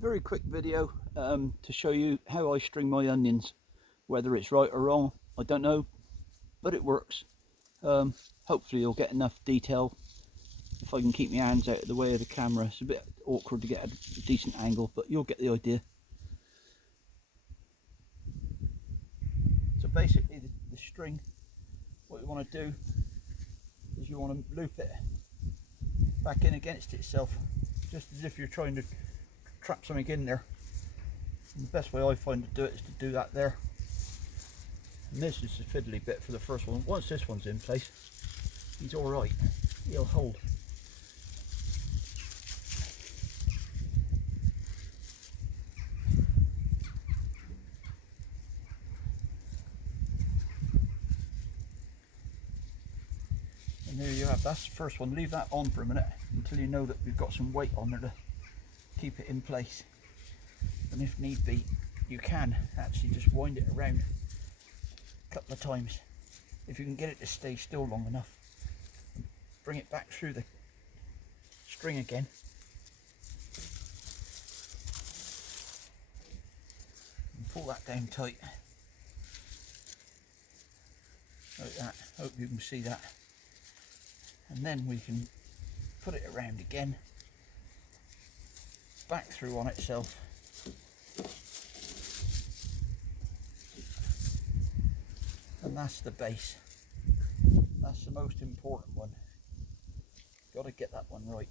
Very quick video to show you how I string my onions. Whether it's right or wrong, I don't know, but it works. Hopefully you'll get enough detail if I can keep my hands out of the way of the camera. It's a bit awkward to get a decent angle, but you'll get the idea. So basically the string, what you want to do is you want to loop it back in against itself, just as if you're trying to trap something in there. And the best way I find to do it is to do that there. And this is the fiddly bit for the first one. Once this one's in place, he's all right. He'll hold. And there you have, that's the first one. Leave that on for a minute until you know that we've got some weight on there to keep it in place. And if need be, you can actually just wind it around a couple of times if you can get it to stay still long enough. Bring it back through the string again. And pull that down tight. Like that. Hope you can see that. And then we can put it around again, back through on itself. And that's the base. That's the most important one. Got to get that one right.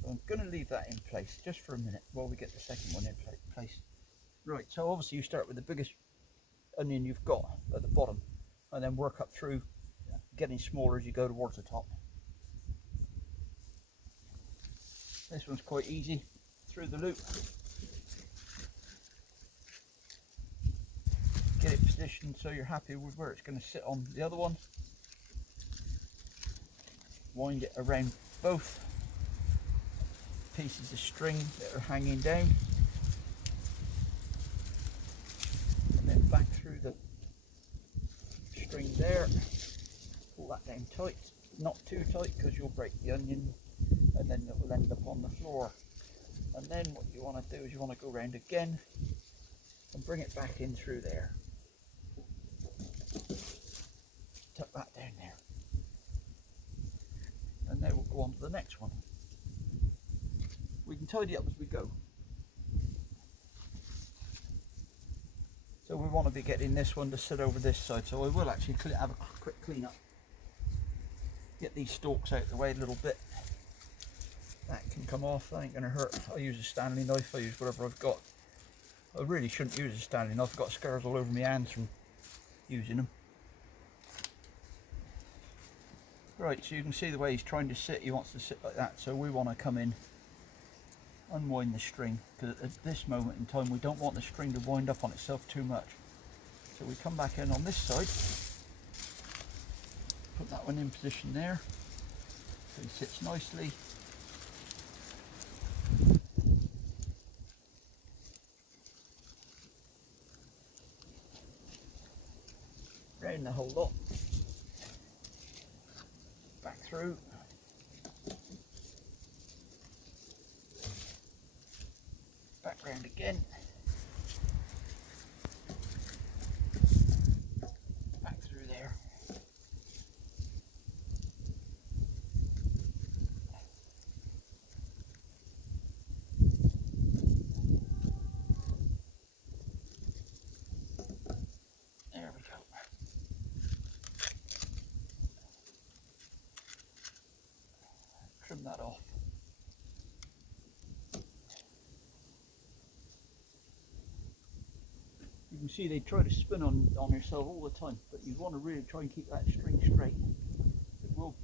So I'm going to leave that in place just for a minute while we get the second one in place. Right, so obviously you start with the biggest onion you've got at the bottom and then work up through, getting smaller as you go towards the top. This one's quite easy, through the loop. Get it positioned so you're happy with where it's going to sit on the other one. Wind it around both pieces of string that are hanging down. And then back through the string there. Pull that down tight, not too tight because you'll break the onion and then it will end up on the floor. And then what you want to do is you want to go around again and bring it back in through there. Tuck that down there. And now we'll go on to the next one. We can tidy up as we go. So we want to be getting this one to sit over this side, so I will actually have a quick clean up. Get these stalks out of the way a little bit. That can come off, that ain't going to hurt. I use a Stanley knife, I use whatever I've got. I really shouldn't use a Stanley knife, I've got scars all over my hands from using them. Right, so you can see the way he's trying to sit, he wants to sit like that, so we want to come in, unwind the string, because at this moment in time we don't want the string to wind up on itself too much. So we come back in on this side, put that one in position there, so he sits nicely. Round the whole lot, back through, back round again, back through there, there we go. Trim that off. You can see they try to spin on yourself all the time, but you want to really try and keep that string straight. It will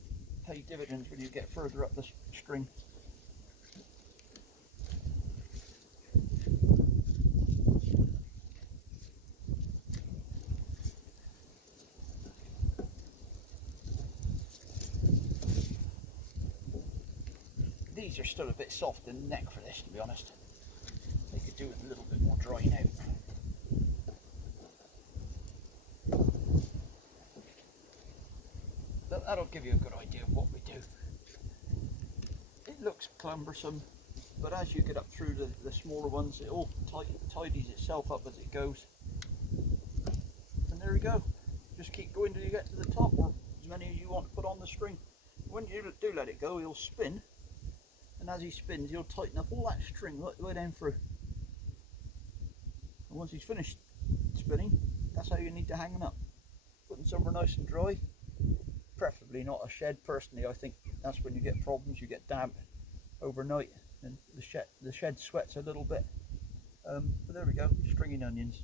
pay dividends when you get further up the string. These are still a bit soft in the neck for this, to be honest. They could do with a little bit more drying out. That'll give you a good idea of what we do. It looks cumbersome, but as you get up through the smaller ones, it all tidies itself up as it goes. And there we go. Just keep going till you get to the top, or as many as you want to put on the string. When you do let it go, he'll spin, and as he spins, he'll tighten up all that string right the way down through. And once he's finished spinning, that's how you need to hang them up. Put them somewhere nice and dry, preferably not a shed. Personally, I think that's when you get problems. You get damp overnight, and the shed sweats a little bit. But there we go, stringing onions.